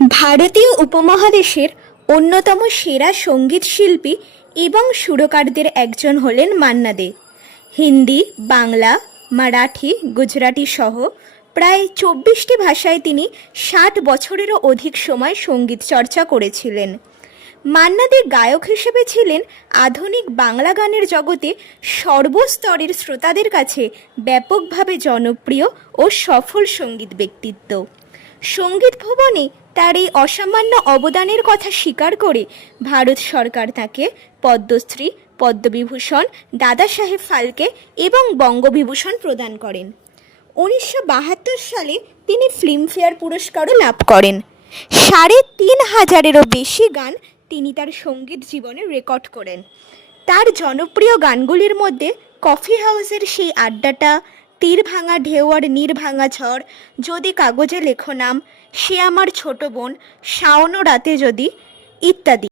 ভারতীয় উপমহাদেশের অন্যতম সেরা সঙ্গীত শিল্পী এবং সুরকারদের একজন হলেন মান্না দে। হিন্দি, বাংলা, মারাঠি, গুজরাটি সহ প্রায় 24টি ভাষায় তিনি 60 বছরেরও অধিক সময় সঙ্গীত চর্চা করেছিলেন। মান্না দে গায়ক হিসেবে ছিলেন আধুনিক বাংলা গানের জগতে সর্বস্তরের শ্রোতাদের কাছে ব্যাপকভাবে জনপ্রিয় ও সফল সঙ্গীত ব্যক্তিত্ব। সঙ্গীত ভুবনে তার এই অসামান্য অবদানের কথা স্বীকার করে ভারত সরকার তাকে পদ্মশ্রী, পদ্মবিভূষণ, দাদাসাহেব ফালকে এবং বঙ্গবিভূষণ প্রদান করেন। 1972 সালে তিনি ফিল্মফেয়ার পুরস্কারও লাভ করেন। 3500-এরও বেশি গান তিনি তার সঙ্গীত জীবনে রেকর্ড করেন। তার জনপ্রিয় গানগুলির মধ্যে কফি হাউসের সেই আড্ডাটা, তীর ভাঙা ঢেউ আর নীর ভাঙা ঝড়, যদি কাগজে লেখো নাম, সে আমার ছোট বোন, শাওন রাতে যদি, ইত্যাদি।